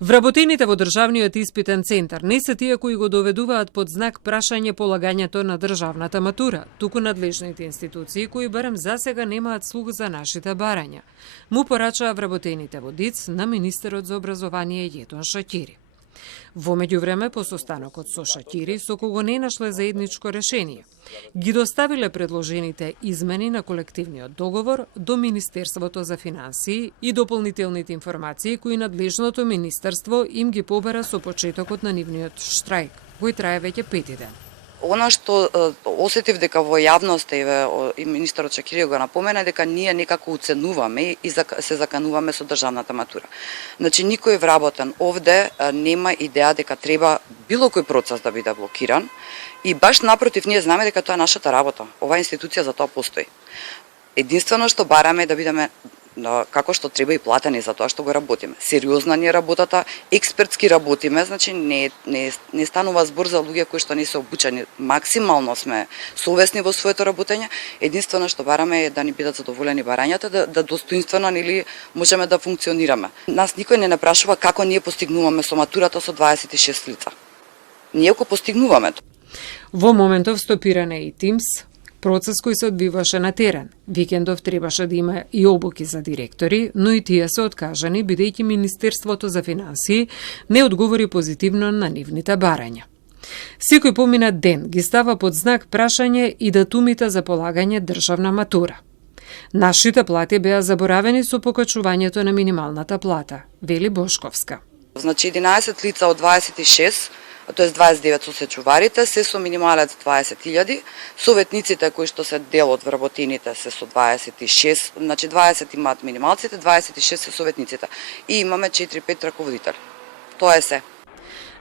Вработените во државниот испитен центар не се тие кои го доведуваат под знак прашање полагањето на државната матура, туку надлежните институции кои барем засега немаат слух за нашите барања, му порачаа вработените во ДИЦ на министерот за образование Јетон Шакири. Во меѓувреме, по состанокот со Шакири, со кого не нашле заедничко решение, ги доставиле предложените измени на колективниот договор до Министерството за финансии и дополнителните информации кои надлежното министерство им ги побара со почетокот на нивниот штрајк, кој трае веќе 5 ден. Она што осетив дека во јавноста и министерот Шакири го напомена, дека ние некако уценуваме и се закануваме со државната матура. Значи, никој вработен овде нема идеја дека треба било кој процес да биде блокиран и баш напротив, ние знаме дека тоа е нашата работа. Оваа институција за тоа постои. Единствено што бараме е да бидеме како што треба и платени за тоа што го работиме. Сериозна ни е работата, експертски работиме, значи не станува збор за луѓе кои што не се обучени. Максимално сме совесни во своето работење. Единствено што бараме е да ни бидат задоволени барањата, да достоинствено или можеме да функционираме. Нас никој не прашува како ние постигнуваме со матурата со 26 лица. Ние го постигнуваме тоа. Во моментов стопиране и Teams, процес кој се одвиваше на терен. Викендов требаше да има и обуки за директори, но и тие се откажани бидејќи Министерството за финансии не одговори позитивно на нивните барања. Секој поминат ден ги става под знак прашање и датумите за полагање државна матура. Нашите плати беа заборавени со покачувањето на минималната плата, вели Бошковска. Значи 11 лица од 26, тоест 29 сосечуварите, се со минималец 20.000, советниците кои што се дел од вработените се со 26, значи 20 имаат минималците, 26 се советниците и имаме 4-5 раководители. Тоа е се.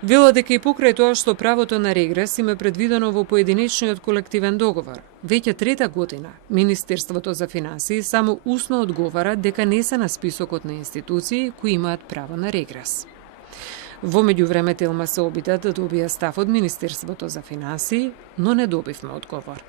Вела дека и покрај тоа што правото на регрес им е предвидено во поединечниот колективен договор, веќе 3-та година Министерството за финансии само усно одговара дека не се на списокот на институции кои имаат право на регрес. Во меѓувреме Телма се обида да добија став од Министерството за финансии, но не добивме одговор.